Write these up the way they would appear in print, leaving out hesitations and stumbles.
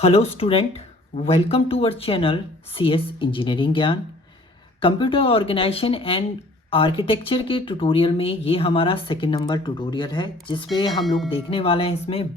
Hello student, welcome to our channel CS engineering Gyan. Computer organisation and architecture के tutorial में ये हमारा second number tutorial है, जिसमें हम लोग देखने वाले हैं इसमें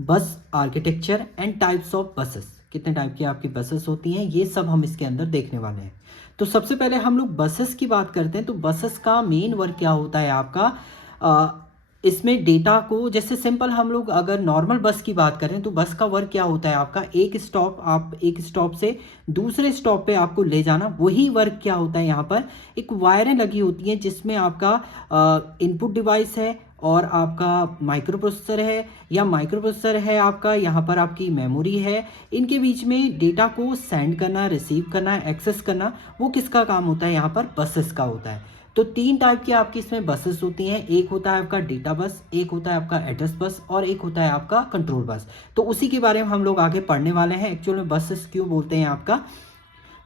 बस architecture and types of buses. कितने टाइप की आपकी बसेस होती हैं, ये सब हम इसके अंदर देखने वाले हैं। तो सबसे पहले हम लोग बसेस की बात करते हैं। तो बसेस का मेन वर्क क्या होता है आपका, इसमें डेटा को, जैसे सिंपल हम लोग अगर नॉर्मल बस की बात करें तो बस का वर्क क्या होता है आपका, आप एक स्टॉप से दूसरे स्टॉप पे आपको ले जाना। वही वर्क क्या होता है यहाँ पर, एक वायरें लगी होती हैं जिसमें आपका इनपुट डिवाइस है और आपका माइक्रो प्रोसेसर है, या माइक्रो प्रोसेसर है आपका, यहाँ पर आपकी मेमोरी है। इनके बीच में डेटा को सेंड करना, रिसीव करना, एक्सेस करना, वो किसका काम होता है, यहाँ पर बसेस का होता है। तो तीन टाइप की आपकी इसमें बसेस होती हैं। एक होता है आपका डेटा बस, एक होता है आपका एड्रेस बस, और एक होता है आपका कंट्रोल बस। तो उसी के बारे में हम लोग आगे पढ़ने वाले हैं। एक्चुअल में बसेस क्यों बोलते हैं आपका,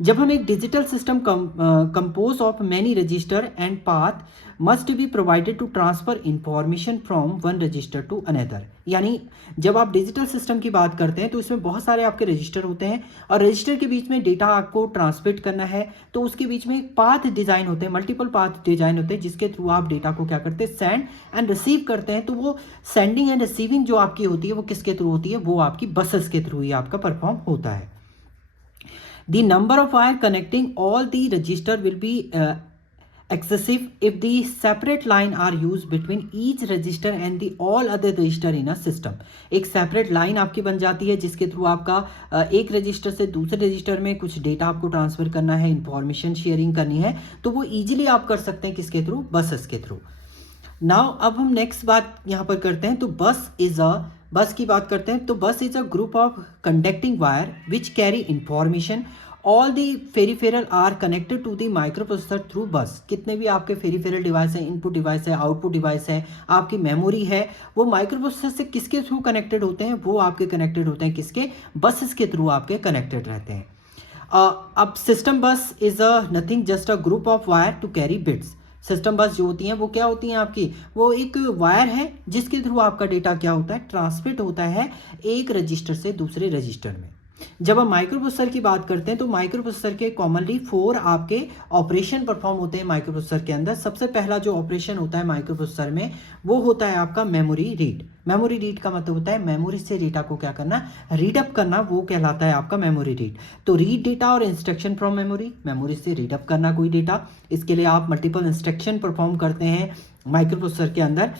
जब हम एक digital system compose of many register and path must be provided to transfer information from one register to another. यानी जब आप डिजिटल सिस्टम की बात करते हैं तो इसमें बहुत सारे आपके रजिस्टर होते हैं, और रजिस्टर के बीच में डेटा आपको ट्रांसमिट करना है तो उसके बीच में एक पाथ डिजाइन होते हैं, मल्टीपल पाथ डिजाइन होते हैं, जिसके थ्रू आप डेटा को क्या करते हैं, सेंड एंड रिसीव करते हैं। तो वो सेंडिंग एंड रिसीविंग जो आपकी होती है वो किसके थ्रू होती है, वो आपकी बसेस के थ्रू ही आपका परफॉर्म होता है। The number of wire connecting all the register will be excessive if the separate line are used between each register and the all other register in a system। एक separate line आपकी बन जाती है जिसके through आपका एक register से दूसरे रजिस्टर में कुछ डेटा आपको ट्रांसफर करना है, इंफॉर्मेशन शेयरिंग करनी है, तो वो इजीली आप कर सकते हैं किसके थ्रू, बसेस के थ्रू। नाउ अब हम नेक्स्ट बात यहाँ पर करते हैं। तो बस की बात करते हैं। तो bus is a group of conducting wire which carry information. All the peripheral are connected to the microprocessor through bus. कितने भी आपके फेरिफेरल डिवाइस है, इनपुट डिवाइस है, आउटपुट डिवाइस है, आपकी मेमोरी है, वो माइक्रो प्रोसेसर से किसके थ्रू कनेक्टेड होते हैं, वो आपके कनेक्टेड होते हैं किसके, बसेस के थ्रू आपके कनेक्टेड रहते हैं। अब system bus is a nothing just a group of wire to carry bits. System bus जो होती हैं वो क्या होती हैं आपकी, वो एक वायर है जिसके थ्रू आपका डेटा क्या होता है, ट्रांसमिट होता है एक रजिस्टर से दूसरे रजिस्टर में। जब हम माइक्रो प्रोसेसर की बात करते हैं तो माइक्रो प्रोसेसर के कॉमनली 4 आपके ऑपरेशन परफॉर्म होते हैं माइक्रो प्रोसेसर के अंदर। सबसे पहला जो ऑपरेशन होता है माइक्रो प्रोसेसर में वो होता है आपका मेमोरी रीड। मेमोरी रीड का मतलब होता है मेमोरी से डेटा को क्या करना, रीड अप करना, वो कहलाता है आपका मेमोरी रीड। तो रीड डेटा और इंस्ट्रक्शन फ्रॉम मेमोरी, मेमोरी से रीड अप करना कोई डेटा, इसके लिए आप मल्टीपल इंस्ट्रक्शन परफॉर्म करते हैं माइक्रो प्रोसेसर के अंदर।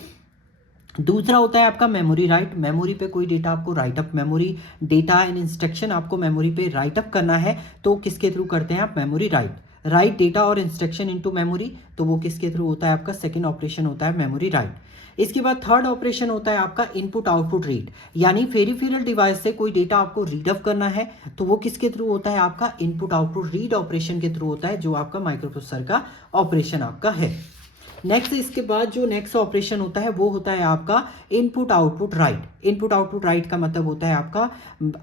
दूसरा होता है आपका मेमोरी राइट। मेमोरी पे कोई डेटा आपको right up, memory data and instruction आपको मेमोरी पे राइट अप करना है तो किसके थ्रू करते हैं आप, मेमोरी राइट डेटा और इंस्ट्रक्शन इनटू मेमोरी, तो वो किसके थ्रू होता है आपका, सेकंड ऑपरेशन होता है मेमोरी राइट। इसके बाद थर्ड ऑपरेशन होता है आपका इनपुट आउटपुट रीड। यानी फेरिफेरल डिवाइस से कोई डेटा आपको रीड अप करना है तो वो किसके थ्रू होता है आपका, इनपुट आउटपुट रीड ऑपरेशन के थ्रू होता है, जो आपका माइक्रो प्रोसेसर का ऑपरेशन आपका है। नेक्स्ट इसके बाद जो नेक्स्ट ऑपरेशन होता है वो होता है आपका input output right. Input output right का मतलब होता है आपका,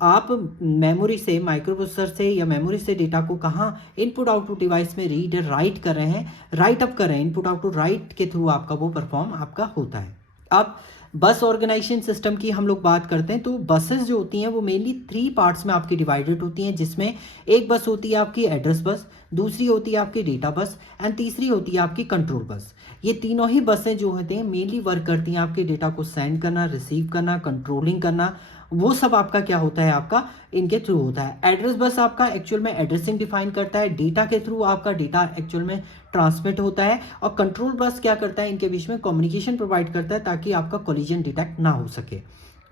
आप मेमोरी से, माइक्रो प्रोसेसर से या मेमोरी से डेटा को कहाँ, इनपुट आउटपुट डिवाइस में रीड राइट कर रहे हैं, राइट अप कर रहे हैं। इनपुट आउटपुट राइट के थ्रू आपका वो परफॉर्म आपका होता है। अब बस ऑर्गेनाइजेशन सिस्टम की हम लोग बात करते हैं तो बसेस जो होती हैं वो मेनली 3 पार्ट्स में आपकी डिवाइडेड होती हैं, जिसमें एक बस होती है आपकी एड्रेस बस, दूसरी होती है आपकी डेटा बस, एंड तीसरी होती है आपकी कंट्रोल बस। ये तीनों ही बसें जो होती हैं मेनली वर्क करती हैं आपके डेटा को सेंड करना, रिसीव करना, कंट्रोलिंग करना, वो सब आपका क्या होता है आपका इनके थ्रू होता है। एड्रेस बस आपका एक्चुअल में एड्रेसिंग डिफाइन करता है, डेटा के थ्रू आपका डेटा एक्चुअल में ट्रांसमिट होता है, और कंट्रोल बस क्या करता है, इनके बीच में कम्युनिकेशन प्रोवाइड करता है ताकि आपका कोलिजन डिटेक्ट ना हो सके।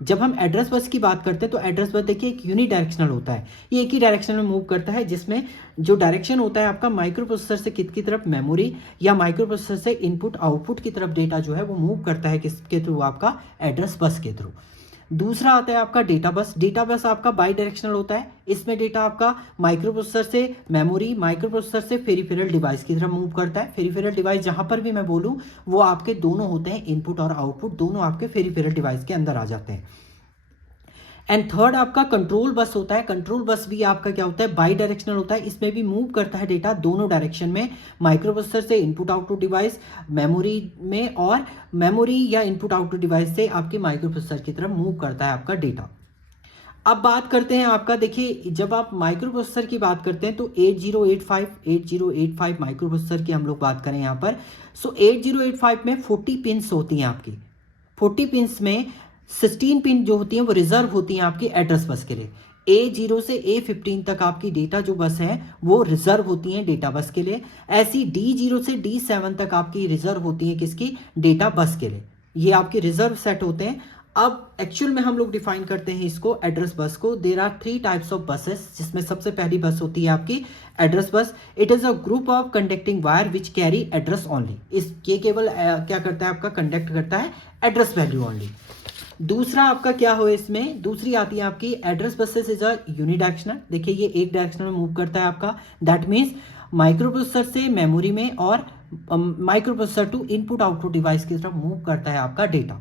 जब हम एड्रेस बस की बात करते हैं तो एड्रेस बस देखिए एक यूनिडायरेक्शनल होता है, ये एक ही डायरेक्शन में मूव करता है, जिसमें जो डायरेक्शन होता है आपका माइक्रो प्रोसेसर से किसकी तरफ, मेमोरी, या माइक्रो प्रोसेसर से इनपुट आउटपुट की तरफ डेटा जो है वो मूव करता है किसके थ्रू, आपका एड्रेस बस के थ्रू। दूसरा आता है आपका डेटा बस। डेटा बस आपका बाई डायरेक्शनल होता है, इसमें डेटा आपका माइक्रो प्रोसेसर से मेमोरी, माइक्रो प्रोसेसर से फेरिफेरल डिवाइस की तरफ मूव करता है। फेरिफेरल डिवाइस जहां पर भी मैं बोलूं वो आपके दोनों होते हैं, इनपुट और आउटपुट दोनों आपके फेरिफेरल डिवाइस के अंदर आ जाते हैं। एंड थर्ड आपका कंट्रोल बस होता है। कंट्रोल बस भी आपका क्या होता है, बाई डायरेक्शनल होता है, इसमें भी मूव करता है डेटा दोनों डायरेक्शन में, माइक्रो प्रोसेसर से इनपुट आउटपुट डिवाइस मेमोरी में, और मेमोरी या इनपुट आउटपुट डिवाइस से आपके माइक्रो प्रोसेसर की तरफ मूव करता है आपका डेटा। अब बात करते हैं आपका, देखिए जब आप माइक्रो प्रोसेसर की बात करते हैं तो 8085 माइक्रो प्रोसेसर की हम लोग बात करें यहाँ पर। सो 8085 में 40 पिन्स होती हैं आपकी। 40 पिन्स में 16 पिन जो होती हैं वो रिजर्व होती हैं आपकी एड्रेस बस के लिए। A0 से A15 तक आपकी डेटा जो बस है वो रिजर्व होती हैं डेटा बस के लिए। ऐसी D0 से D7 तक आपकी रिजर्व होती है किसकी, डेटा बस के लिए। ये आपके रिजर्व सेट होते हैं। अब एक्चुअल में हम लोग डिफाइन करते हैं इसको, एड्रेस बस को। There are 3 types of buses, जिसमें सबसे पहली बस होती है आपकी address bus. It is a group of conducting wire which carry address only. ये केवल क्या करता है आपका, कंडक्ट करता है एड्रेस वैल्यू ओनली। दूसरा आपका क्या हो इसमें, दूसरी आती है आपकी address buses is a unidirectional. देखिए ये एक डायरेक्शनल में मूव करता है आपका। दैट मीन्स माइक्रो प्रोसेसर से मेमोरी में और microprocessor to input output device की तरफ मूव करता है आपका data.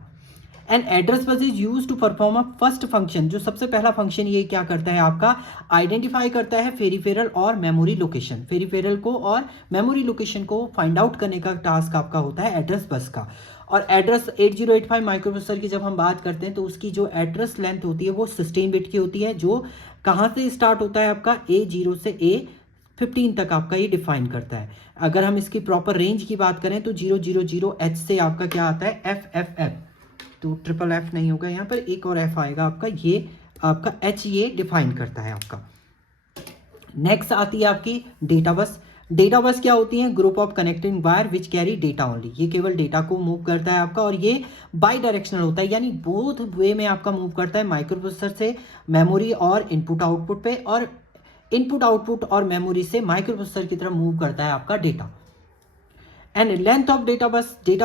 And address bus is use to perform a first function. जो सबसे पहला फंक्शन ये क्या करता है आपका, आइडेंटिफाई करता है फेरिफेरल और मेमोरी लोकेशन। फेरिफेरल को और मेमोरी लोकेशन को फाइंड आउट करने का टास्क आपका होता है एड्रेस बस का। और एड्रेस 8085 माइक्रो प्रोसेसर की जब हम बात करते हैं तो उसकी जो एड्रेस लेंथ होती है वो 16 बिट की होती है, जो कहाँ से स्टार्ट होता है आपका, A0 से A15 तक आपका ये डिफाइन करता है। अगर हम इसकी प्रॉपर रेंज की बात करें तो 000H से आपका क्या आता है, FFF। तो ट्रिपल F नहीं होगा यहाँ पर, एक और F आएगा आपका, ये आपका H ये डिफाइन करता है आपका। नेक्स्ट आती है आपकी डेटा बस। डेटा बस क्या होती है, group of connecting wire which carry data only. ये केवल डेटा को मूव करता है आपका, और ये बाई डायरेक्शनल होता है, यानी बोथ वे में आपका मूव करता है, माइक्रो प्रोसेसर से मेमोरी और इनपुट आउटपुट पे, और इनपुट आउटपुट और मेमोरी से माइक्रो प्रोसेसर की तरफ मूव करता है आपका data. And length of data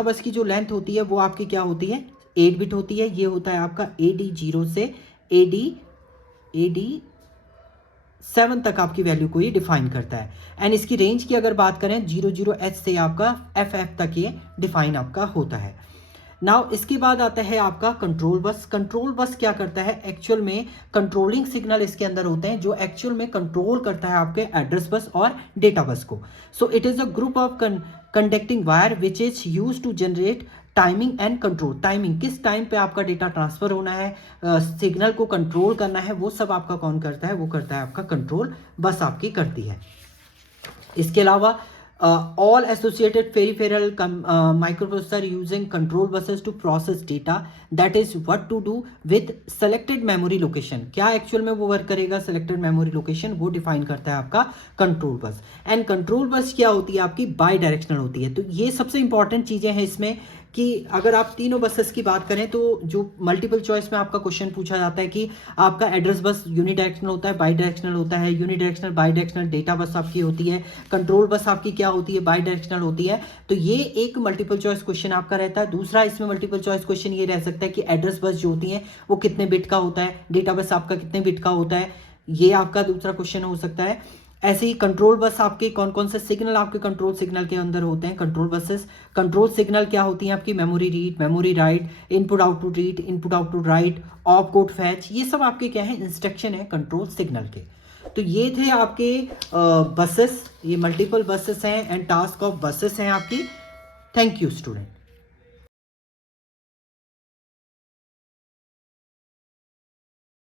bus की जो लेंथ होती है वो आपकी क्या होती है, 8 बिट होती है। ये होता है आपका AD0 से AD7 तक आपकी वैल्यू को ये डिफाइन करता है। एंड इसकी रेंज की अगर बात करें 00H से आपका FF तक ये डिफाइन आपका होता है। नाउ इसके बाद आता है आपका कंट्रोल बस। कंट्रोल बस क्या करता है, एक्चुअल में कंट्रोलिंग सिग्नल इसके अंदर होते हैं जो एक्चुअल में कंट्रोल करता है आपके एड्रेस बस और डेटा बस को। So it is a group of conducting wire which is use to generate timing and control. Timing, किस टाइम पे आपका डेटा ट्रांसफर होना है, सिग्नल को कंट्रोल करना है, वो सब आपका कौन करता है, वो करता है आपका कंट्रोल बस आपकी करती है। इसके अलावा all associated peripheral microprocessor using control buses to process data, that is what to do with selected memory location। क्या एक्चुअल में वो वर्क करेगा, selected memory location वो डिफाइन करता है आपका control bus. And control bus क्या होती है आपकी, बाई डायरेक्शनल होती है। तो ये सबसे इंपॉर्टेंट चीज़ें हैं इसमें कि अगर आप तीनों बसेस की बात करें तो जो मल्टीपल चॉइस में आपका क्वेश्चन पूछा जाता है कि आपका एड्रेस बस यूनिडायरेक्शनल होता है, बाई डायरेक्शनल होता है, unidirectional by directional data bus आपकी होती है, कंट्रोल बस आपकी क्या होती है, बाई डायरेक्शनल होती है। तो ये एक मल्टीपल चॉइस क्वेश्चन आपका रहता है। दूसरा इसमें मल्टीपल चॉइस क्वेश्चन ये रह सकता है कि एड्रेस बस जो होती है वो कितने बिट का होता है, डेटा बस आपका कितने बिट का होता है, ये आपका दूसरा क्वेश्चन हो सकता है। ऐसे ही कंट्रोल बस आपके कौन कौन से सिग्नल आपके कंट्रोल सिग्नल के अंदर होते हैं, कंट्रोल बसेस। कंट्रोल सिग्नल क्या होती हैं आपकी, memory read, memory write, input output read, input output right, op code fetch, ये सब आपके क्या है, इंस्ट्रक्शन है कंट्रोल सिग्नल के। तो ये थे आपके बसेस, ये मल्टीपल बसेस हैं एंड टास्क ऑफ बसेस हैं आपकी। Thank you student.